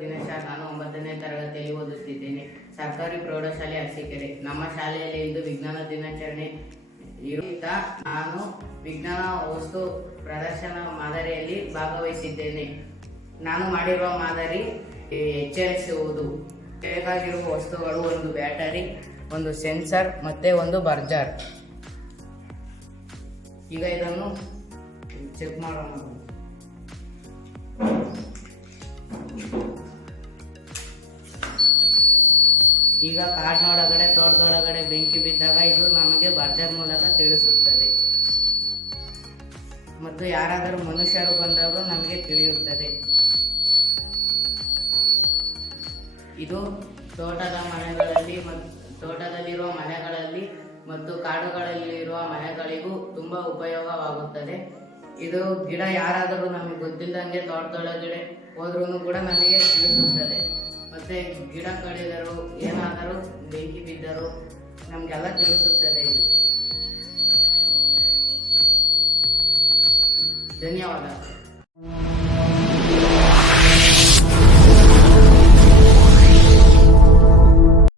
ದಿನೇಶ ನಾನು ಒಂಬತ್ತನೇ ತರಗತಿಯಲ್ಲಿ ಓದುತ್ತಿದ್ದೇನೆ. ಸರ್ಕಾರಿ ಪ್ರೌಢಶಾಲೆ ಅರಸೀಕೆರೆ. ನಮ್ಮ ಶಾಲೆಯಲ್ಲಿ ಇಂದು ವಿಜ್ಞಾನ ದಿನಾಚರಣೆ ಇರುತ್ತ ನಾನು ವಿಜ್ಞಾನ ವಸ್ತು ಪ್ರದರ್ಶನ ಮಾದರಿಯಲ್ಲಿ ಭಾಗವಹಿಸಿದ್ದೇನೆ. ನಾನು ಮಾಡಿರುವ ಮಾದರಿ ಎಚ್ಚರಿಸುವುದು. ಬೇಕಾಗಿರುವ ವಸ್ತುಗಳು, ಒಂದು ಬ್ಯಾಟರಿ, ಒಂದು ಸೆನ್ಸರ್, ಮತ್ತೆ ಒಂದು ಬರ್ಜರ್. ಈಗ ಇದನ್ನು ಚೆಕ್ ಮಾಡೋಣ. ಈಗ ಕಾಡಿನೊಳಗಡೆ, ತೋಟದೊಳಗಡೆ ಬೆಂಕಿ ಬಿದ್ದಾಗ ಇದು ನಮಗೆ ಬರ್ಜರ್ ಮೂಲಕ ತಿಳಿಸುತ್ತದೆ. ಮತ್ತು ಯಾರಾದರೂ ಮನುಷ್ಯರು ಬಂದವರು ನಮಗೆ ತಿಳಿಯುತ್ತದೆ. ಇದು ತೋಟದ ಮನೆಗಳಲ್ಲಿ ಮತ್ತು ತೋಟದಲ್ಲಿರುವ ಮನೆಗಳಲ್ಲಿ ಮತ್ತು ಕಾಡುಗಳಲ್ಲಿರುವ ಮನೆಗಳಿಗೂ ತುಂಬ ಉಪಯೋಗವಾಗುತ್ತದೆ. ಇದು ಗಿಡ ಯಾರಾದರೂ ನಮಗೆ ಗೊತ್ತಿಲ್ಲದಂಗೆ ತೋಟದೊಳಗಡೆ ಹೋದ್ರೂ ಕೂಡ ನಮಗೆ ತಿಳಿಸುತ್ತದೆ. ಮತ್ತೆ ಗಿಡ ಕಡಿದರು ಏನಾದರೂ ಬೆಂಕಿ ಬಿದ್ದರು ನಮಗೆಲ್ಲ ತಿಳಿಸುತ್ತದೆ ಇಲ್ಲಿ ಧನ್ಯವಾದ.